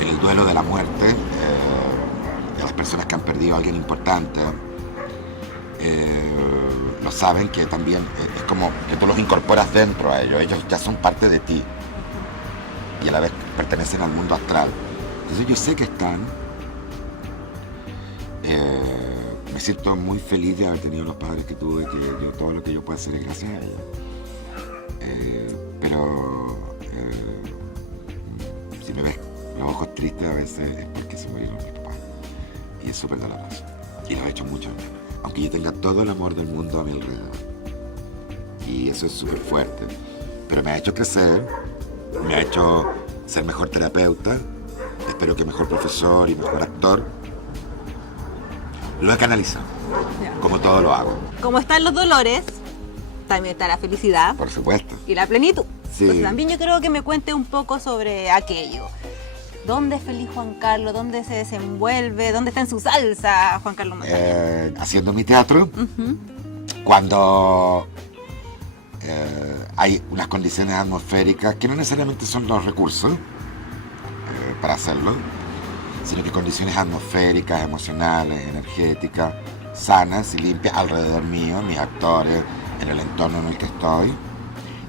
en el duelo de la muerte de las personas que han perdido a alguien importante, lo saben que también es como que tú los incorporas dentro a ellos ya son parte de ti y a la vez pertenecen al mundo astral. Entonces yo sé que están. Me siento muy feliz de haber tenido los padres que tuve, que yo, todo lo que yo puedo hacer es gracias a ellos. Pero si me ves los ojos tristes a veces es porque se murieron mis papás. Y es súper doloroso. Y lo he hecho mucho. Aunque yo tenga todo el amor del mundo a mi alrededor. Y eso es súper fuerte. Pero me ha hecho crecer, me ha hecho ser mejor terapeuta, espero que mejor profesor y mejor actor. Lo he canalizado, como todo lo hago. Como están los dolores, también está la felicidad Por supuesto. y la plenitud. Sí. Entonces también yo creo que me cuente un poco sobre aquello. ¿Dónde es feliz Juan Carlos? ¿Dónde se desenvuelve? ¿Dónde está en su salsa Juan Carlos Montaña? Haciendo mi teatro, cuando hay unas condiciones atmosféricas que no necesariamente son los recursos para hacerlo, sino que condiciones atmosféricas, emocionales, energéticas, sanas y limpias alrededor mío, mis actores, en el entorno en el que estoy.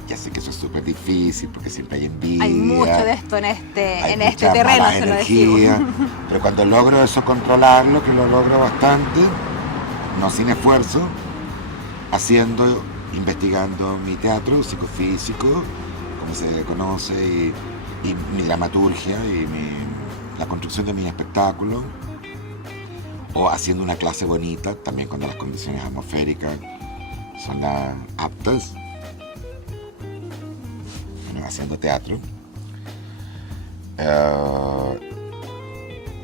Ya sé que eso es súper difícil porque siempre hay envidia. Hay mucho de esto en hay este mucha terreno, mala se lo energía, decimos. pero cuando logro eso controlarlo, que lo logro bastante, no sin esfuerzo, investigando mi teatro psicofísico, como se conoce, y mi dramaturgia y la construcción de mi espectáculo, o haciendo una clase bonita, también cuando las condiciones atmosféricas son las aptas, haciendo teatro.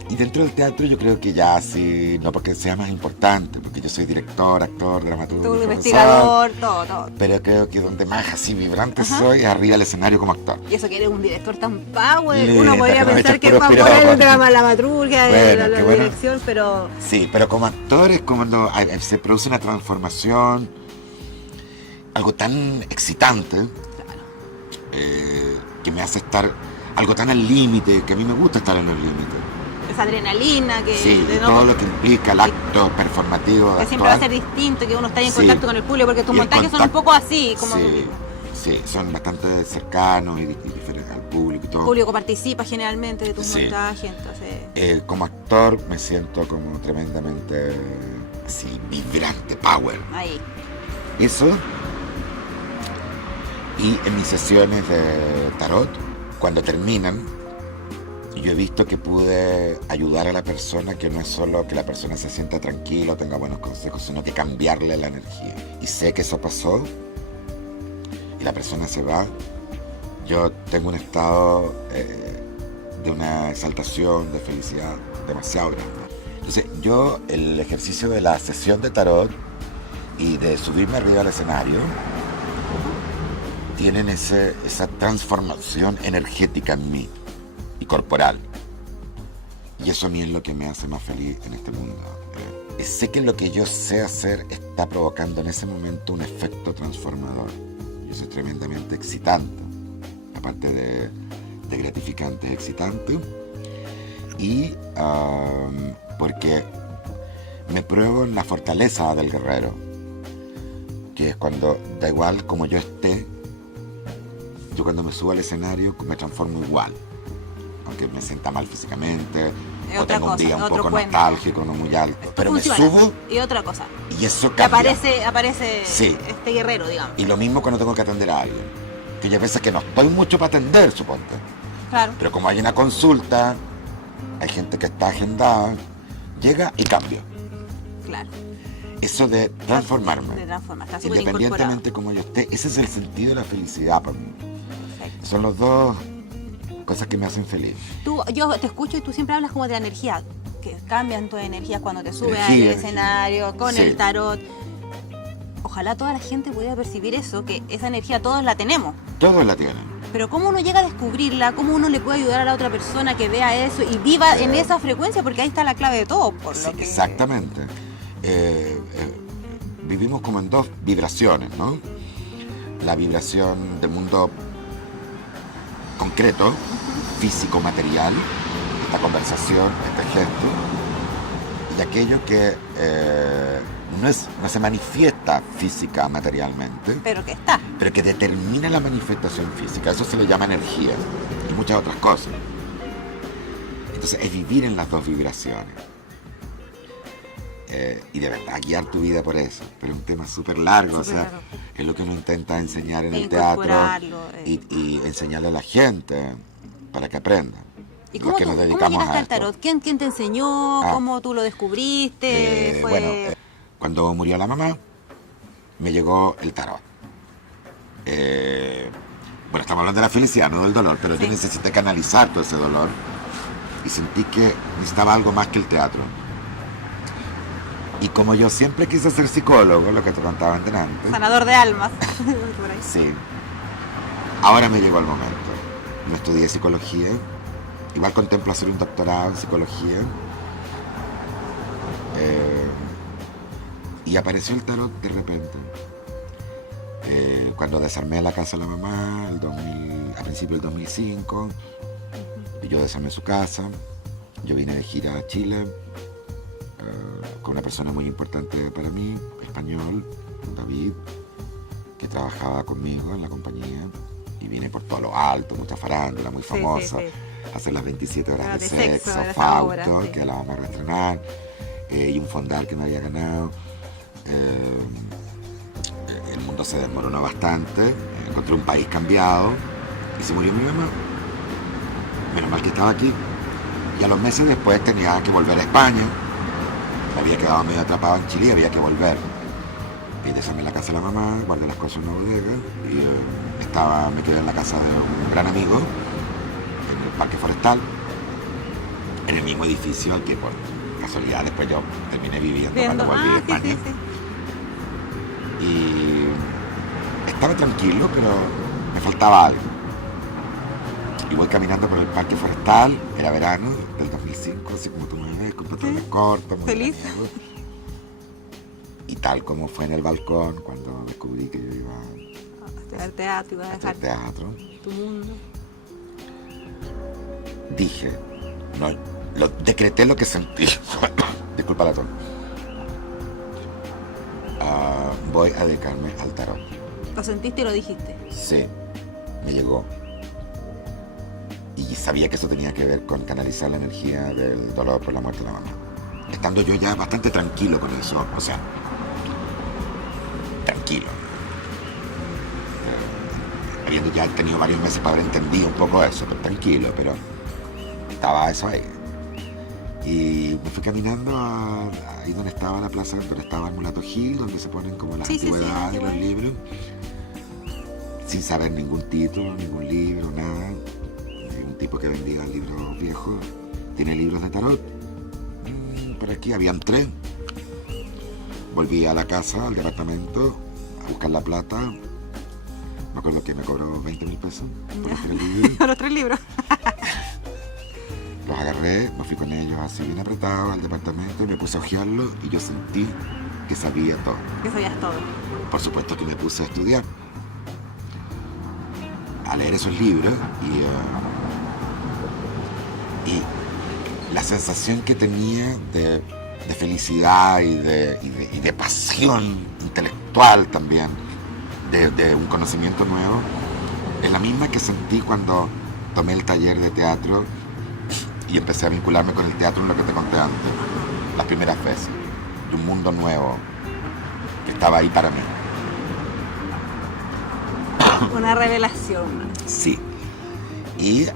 Y dentro del teatro yo creo que ya sí, no porque sea más importante, porque yo soy director, actor, dramaturgo, Tú, profesor, investigador, todo. pero creo que donde más así vibrante soy es arriba del escenario como actor. Y eso que eres un director tan power, Lindo, uno podría no, pensar esto que es es puro más por el piropo. drama, la dramaturgia, Bueno, la qué bueno. dirección, pero Sí, pero como actor es como cuando se produce una transformación, algo tan excitante, que me hace estar algo tan al límite, que a mí me gusta estar en el límite. esa adrenalina que, Sí, de y no- todo lo que implica el acto performativo. que siempre va a ser distinto, que uno está ahí en Sí. contacto con el público, porque tus Y el montajes son un contacto- poco así, como Sí, sí, son bastante cercanos y diferentes al público y el todo. público participa generalmente de tus Sí. montajes, entonces... Como actor me siento como tremendamente así, vibrante, power. Ahí. Eso. Y en mis sesiones de tarot, cuando terminan, yo he visto que pude ayudar a la persona, que no es solo que la persona se sienta tranquila o tenga buenos consejos, sino que cambiarle la energía. Y sé que eso pasó y la persona se va. Yo tengo un estado de una exaltación, de felicidad demasiado grande. Entonces, yo, el ejercicio de la sesión de tarot y de subirme arriba al escenario, tienen esa transformación energética en mí y corporal. Y eso a mí es lo que me hace más feliz en este mundo. Sé que lo que yo sé hacer está provocando en ese momento un efecto transformador. Y eso es tremendamente excitante. Aparte de gratificante, es excitante. Y porque me pruebo en la fortaleza del guerrero, que es cuando, da igual como yo esté, yo cuando me subo al escenario me transformo igual, aunque me sienta mal físicamente, o tengo un día un poco nostálgico, no muy alto, pero me subo y otra cosa, y eso cambia. Aparece sí. Este guerrero, digamos. Y lo mismo cuando tengo que atender a alguien, que yo a veces que no estoy mucho para atender, suponte, claro. Pero como hay una consulta, hay gente que está agendada, llega y cambio. Claro. Eso de transformarme, Está independientemente como yo esté, ese es el sentido de la felicidad para mí. Perfecto. Son las dos cosas que me hacen feliz. Yo te escucho y tú siempre hablas como de la energía, que cambian tus energías cuando te subes al Energía. escenario, con Sí. el tarot. Ojalá toda la gente pudiera percibir eso, que esa energía todos la tenemos. Todos la tienen. Pero cómo uno llega a descubrirla, cómo uno le puede ayudar a la otra persona que vea eso y viva en esa frecuencia, porque ahí está la clave de todo. Por Sí, lo que... exactamente. Vivimos como en dos vibraciones, ¿no? La vibración del mundo concreto, físico, material, esta conversación, este gesto, y aquello que no se manifiesta física, materialmente, Pero que está. pero que determina la manifestación física. Eso se le llama energía y muchas otras cosas. Entonces es vivir en las dos vibraciones. Y de verdad guiar tu vida por eso. Pero es un tema súper largo, Largo. Es lo que uno intenta enseñar en E el teatro incorporarlo, y enseñarle a la gente para que aprenda. ¿Y Los cómo, que nos cómo dedicamos llegaste a al esto. tarot? ¿Quién te enseñó? Ah. ¿Cómo tú lo descubriste? Cuando murió la mamá, me llegó el tarot. Bueno, estamos hablando de la felicidad, no del dolor, pero Sí. yo necesité canalizar todo ese dolor y sentí que necesitaba algo más que el teatro. Y como yo siempre quise ser psicólogo, lo que te contaba antes, Sanador de almas. Por ahí. sí, ahora me llegó el momento. No estudié psicología, igual contemplo hacer un doctorado en psicología. Y apareció el tarot de repente. Cuando desarmé la casa de la mamá, a principios del 2005, yo desarmé su casa, yo vine de gira a Chile, con una persona muy importante para mí, español, David, que trabajaba conmigo en la compañía, y vine por todo lo alto, mucha farándula, muy famosa, a hacer las 27 horas de sexo, a esa Fausto, hora, sí. que la vamos a reestrenar, y un fondar que me había ganado. El mundo se desmoronó bastante, encontré un país cambiado, y se murió mi mamá. Menos mal que estaba aquí. Y a los meses después tenía que volver a España. Me había quedado medio atrapado en Chile y había que volver. Y desarmé la casa de la mamá, guardé las cosas en una bodega y me quedé en la casa de un gran amigo, en el Parque Forestal, en el mismo edificio al que por casualidad después yo terminé viviendo cuando volví a España. Y estaba tranquilo, pero me faltaba algo. Y voy caminando por el Parque Forestal, era verano del 2005, así como tú me ves, con pantalones cortos, muy Feliz. veraniego. Y tal como fue en el balcón cuando descubrí que yo iba Al teatro, iba a a dejar hacer teatro, tu mundo. dije, no, decreté lo que sentí. Disculpa la tos. Voy a dedicarme al tarot. Lo sentiste y lo dijiste. Sí, me llegó. Y sabía que eso tenía que ver con canalizar la energía del dolor por la muerte de la mamá. Estando yo ya bastante tranquilo con eso, o sea, tranquilo. habiendo ya tenido varios meses para haber entendido un poco eso, pero tranquilo, pero estaba eso ahí. Y me fui caminando ahí donde estaba la plaza, donde estaba el Mulato Gil, donde se ponen como las antigüedades, los libros, sin saber ningún título, ningún libro, nada. Un tipo que vendía libros viejos, tiene libros de tarot. Por aquí habían 3. Volví a la casa, al departamento, a buscar la plata. Me acuerdo que me cobró 20.000 pesos por los 3 libros. Por los 3 libros. Los agarré, me fui con ellos así bien apretados al departamento y me puse a hojearlos y yo sentí que sabía todo. Que sabías todo. Por supuesto que me puse a estudiar, a leer esos libros y la sensación que tenía de felicidad y de pasión intelectual también, de un conocimiento nuevo, es la misma que sentí cuando tomé el taller de teatro y empecé a vincularme con el teatro en lo que te conté antes, las primeras veces, de un mundo nuevo que estaba ahí para mí. Una revelación. Sí. Y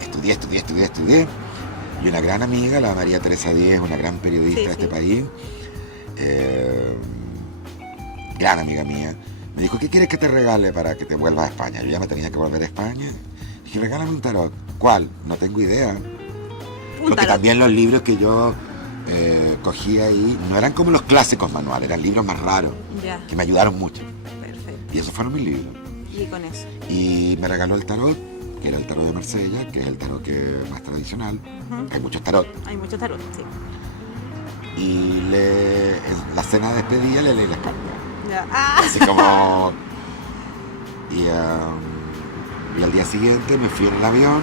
estudié. Y una gran amiga, la María Teresa Díez, una gran periodista de este país, gran amiga mía, me dijo, ¿qué quieres que te regale para que te vuelvas a España? Yo ya me tenía que volver a España. Dije, regálame un tarot. ¿Cuál? No tengo idea. Porque también los libros que yo cogí ahí no eran como los clásicos manuales, eran libros más raros, que me ayudaron mucho. Perfecto. Y esos fueron mis libros. Y con eso. Y me regaló el tarot, que era el tarot de Marsella, que es el tarot más tradicional. Hay muchos tarot. Hay muchos tarot, sí. Y en la cena de despedida le leí las cartas. Ya. Así como... Y al día siguiente me fui en el avión.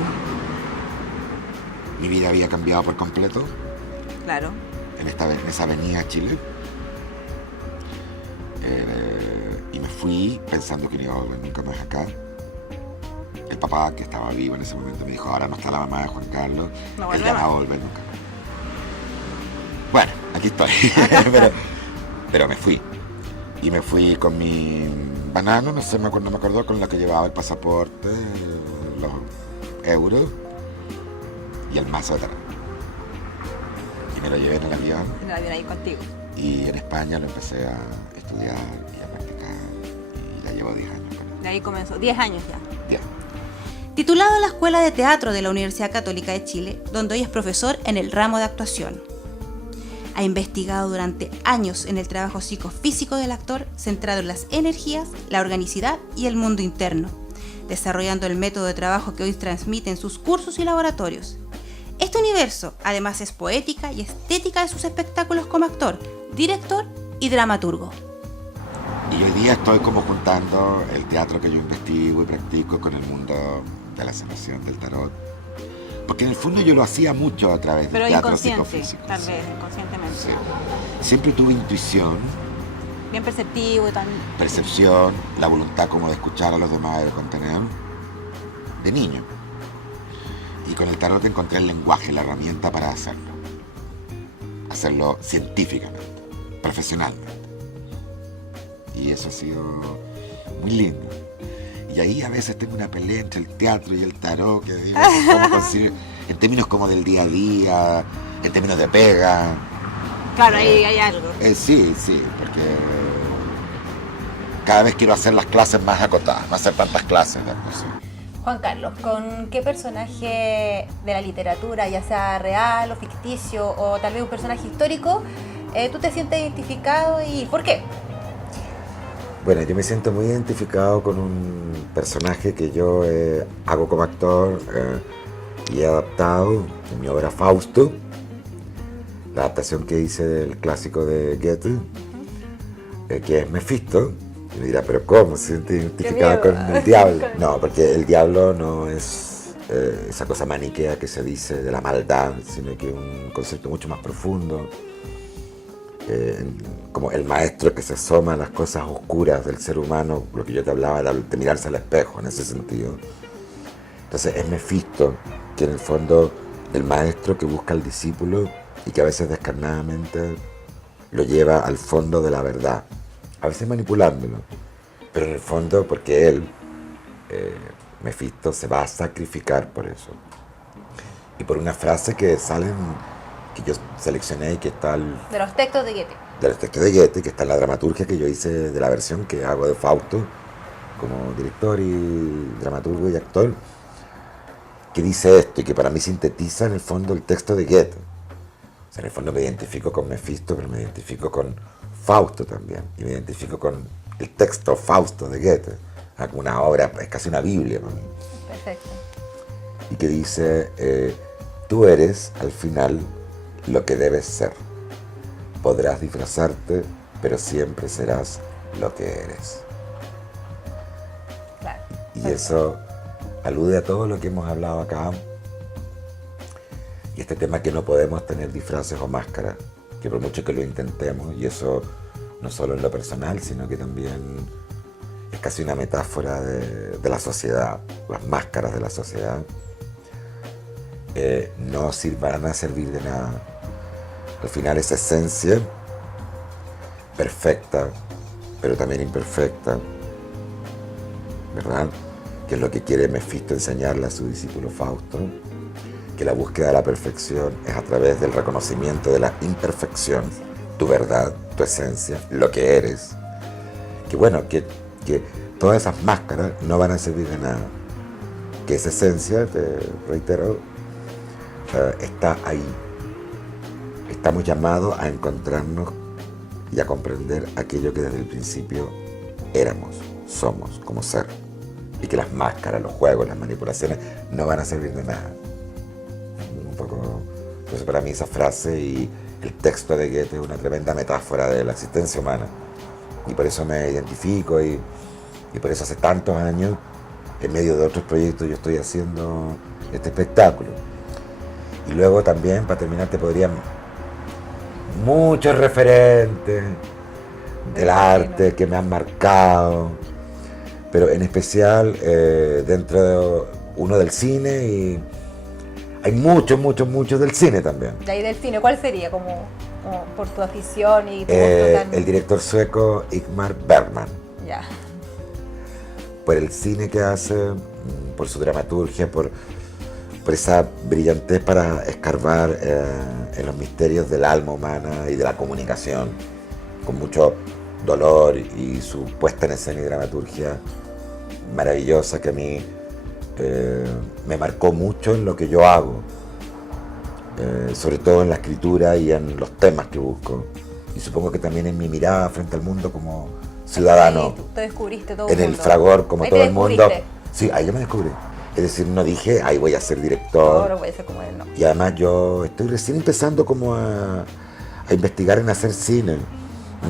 Mi vida había cambiado por completo. Claro. En esa avenida Chile. Y me fui pensando que no iba a volver nunca más acá. El papá, que estaba vivo en ese momento, me dijo, ahora no está la mamá de Juan Carlos, él ya no va a volver nunca. Bueno, aquí estoy. pero me fui. Y me fui con mi banano, no me acuerdo con lo que llevaba el pasaporte, los euros y el mazo de tarot. Y me lo llevé en el avión. En el avión ahí contigo. Y en España lo empecé a estudiar y a practicar. Y ya llevo 10 años con él. De ahí comenzó. 10 años ya. 10. Titulado en la Escuela de Teatro de la Universidad Católica de Chile, donde hoy es profesor en el ramo de actuación. Ha investigado durante años en el trabajo psicofísico del actor, centrado en las energías, la organicidad y el mundo interno, desarrollando el método de trabajo que hoy transmite en sus cursos y laboratorios. Este universo, además, es poética y estética de sus espectáculos como actor, director y dramaturgo. Y hoy día estoy como juntando el teatro que yo investigo y practico con el mundo de la sanación del tarot. Porque en el fondo yo lo hacía mucho a través del teatro psicofísico. Tal vez, inconscientemente. Sí. Siempre tuve intuición. Bien perceptivo y tan... Percepción, la voluntad como de escuchar a los demás y de contener. De niño. Y con el tarot encontré el lenguaje, la herramienta para hacerlo. Hacerlo científicamente, profesionalmente. Y eso ha sido muy lindo. Y ahí a veces tengo una pelea entre el teatro y el tarot, que digo, ¿cómo conciliar? En términos como del día a día, en términos de pega. Claro, ahí hay algo. Sí, porque cada vez quiero hacer las clases más acotadas, no hacer tantas clases. ¿Sí? Juan Carlos, ¿con qué personaje de la literatura, ya sea real o ficticio, o tal vez un personaje histórico, tú te sientes identificado y por qué? Bueno, yo me siento muy identificado con un personaje que yo hago como actor y he adaptado en mi obra Fausto, la adaptación que hice del clásico de Goethe, que es Mefisto. Y me dirá, ¿pero cómo se siente identificado con el diablo? No, porque el diablo no es esa cosa maniquea que se dice de la maldad, sino que es un concepto mucho más profundo. Como el maestro que se asoma a las cosas oscuras del ser humano, lo que yo te hablaba de mirarse al espejo en ese sentido. Entonces es Mefisto, que en el fondo el maestro que busca al discípulo y que a veces descarnadamente lo lleva al fondo de la verdad, a veces manipulándolo, pero en el fondo porque él Mefisto se va a sacrificar por eso. Y por una frase que que yo seleccioné y que está De los textos de Goethe. de los textos de Goethe, que está en la dramaturgia que yo hice de la versión que hago de Fausto, como director y dramaturgo y actor, que dice esto y que para mí sintetiza en el fondo el texto de Goethe. O sea, en el fondo me identifico con Mefisto, pero me identifico con Fausto también, y me identifico con el texto Fausto de Goethe, como una obra, es casi una Biblia para mí. Perfecto. Y que dice, tú eres al final lo que debes ser. Podrás disfrazarte, pero siempre serás lo que eres. Claro. Y eso alude a todo lo que hemos hablado acá. Y este tema que no podemos tener disfraces o máscaras, que por mucho que lo intentemos, y eso no solo en lo personal, sino que también es casi una metáfora de la sociedad, las máscaras de la sociedad, no van a servir de nada. Al final esa esencia perfecta, pero también imperfecta, ¿verdad? Que es lo que quiere Mefisto enseñarle a su discípulo Fausto, que la búsqueda de la perfección es a través del reconocimiento de la imperfección, tu verdad, tu esencia, lo que eres. Que bueno, que todas esas máscaras no van a servir de nada. Que esa esencia, te reitero, está ahí. Estamos llamados a encontrarnos y a comprender aquello que desde el principio éramos, somos como ser. Y que las máscaras, los juegos, las manipulaciones no van a servir de nada. Un poco. Entonces, para mí esa frase y el texto de Goethe es una tremenda metáfora de la existencia humana. Y por eso me identifico y por eso hace tantos años, en medio de otros proyectos, yo estoy haciendo este espectáculo. Y luego también, para terminar, te podrían muchos referentes del arte que me han marcado, pero en especial dentro de uno del cine, y hay muchos del cine también. De ahí del cine, ¿cuál sería? Como por tu afición y tu gusto tan... El director sueco Ingmar Bergman. Ya. Por el cine que hace, por su dramaturgia, por esa brillantez para escarbar en los misterios del alma humana y de la comunicación, con mucho dolor, y su puesta en escena y dramaturgia maravillosa que a mí me marcó mucho en lo que yo hago, sobre todo en la escritura y en los temas que busco, y supongo que también en mi mirada frente al mundo como ciudadano. Ahí tú te descubriste todo en el el mundo. fragor, como Ahí todo te el mundo. descubriste. Sí, ahí yo me descubrí. Es decir, no dije, ahí voy a ser No, director. no voy a ser como él, no. Y además yo estoy recién empezando como a investigar en hacer cine.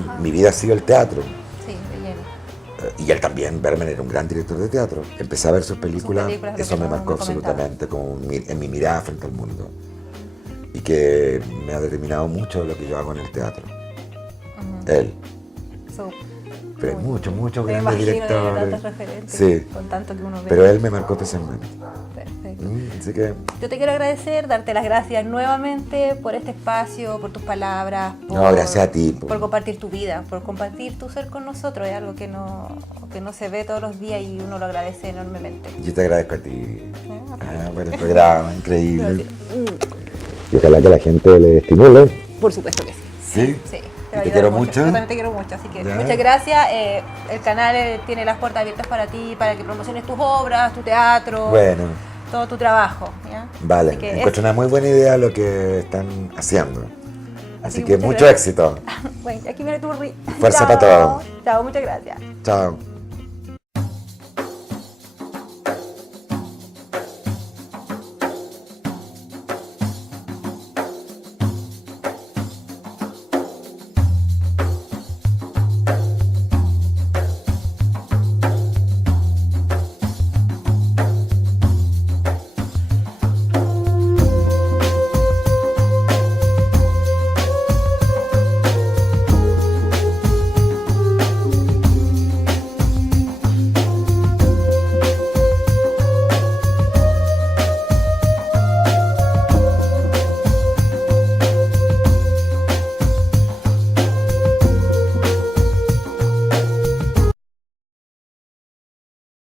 Ajá. Mi vida ha sido el teatro. Sí, de lleno. Y él también, Bergman era un gran director de teatro. Empecé a ver sus películas, películas, eso lo que me no marcó me comentaba. absolutamente como en mi mirada frente al mundo. Y que me ha determinado mucho lo que yo hago en el teatro. Él. So, Pero hay muchos me grandes imagino de directores. tantos referentes, Sí. con tanto que uno ve. Pero él me marcó especialmente. Perfecto. Así que, Yo te quiero agradecer, darte las gracias nuevamente por este espacio, por tus palabras, por, no, gracias a ti. por compartir tu vida, por compartir tu ser con nosotros. Es algo que no se ve todos los días y uno lo agradece enormemente. Yo te agradezco a ti. ¿Sí? Por el programa, increíble. Y ojalá que la gente le estimule. Por supuesto que sí. ¿Sí? Sí. ¿Y va a te ayudar quiero mucho. mucho? Yo también te quiero mucho, así que Ya. muchas gracias. El canal tiene las puertas abiertas para ti, para que promociones tus obras, tu teatro, Bueno, todo tu trabajo. ¿ya? vale. Así que Encuentro una muy buena idea lo que están haciendo. Así que muchas mucho gracias. éxito. Bueno, aquí viene tu Fuerza Chao. para todo. Chao, muchas gracias. Chao.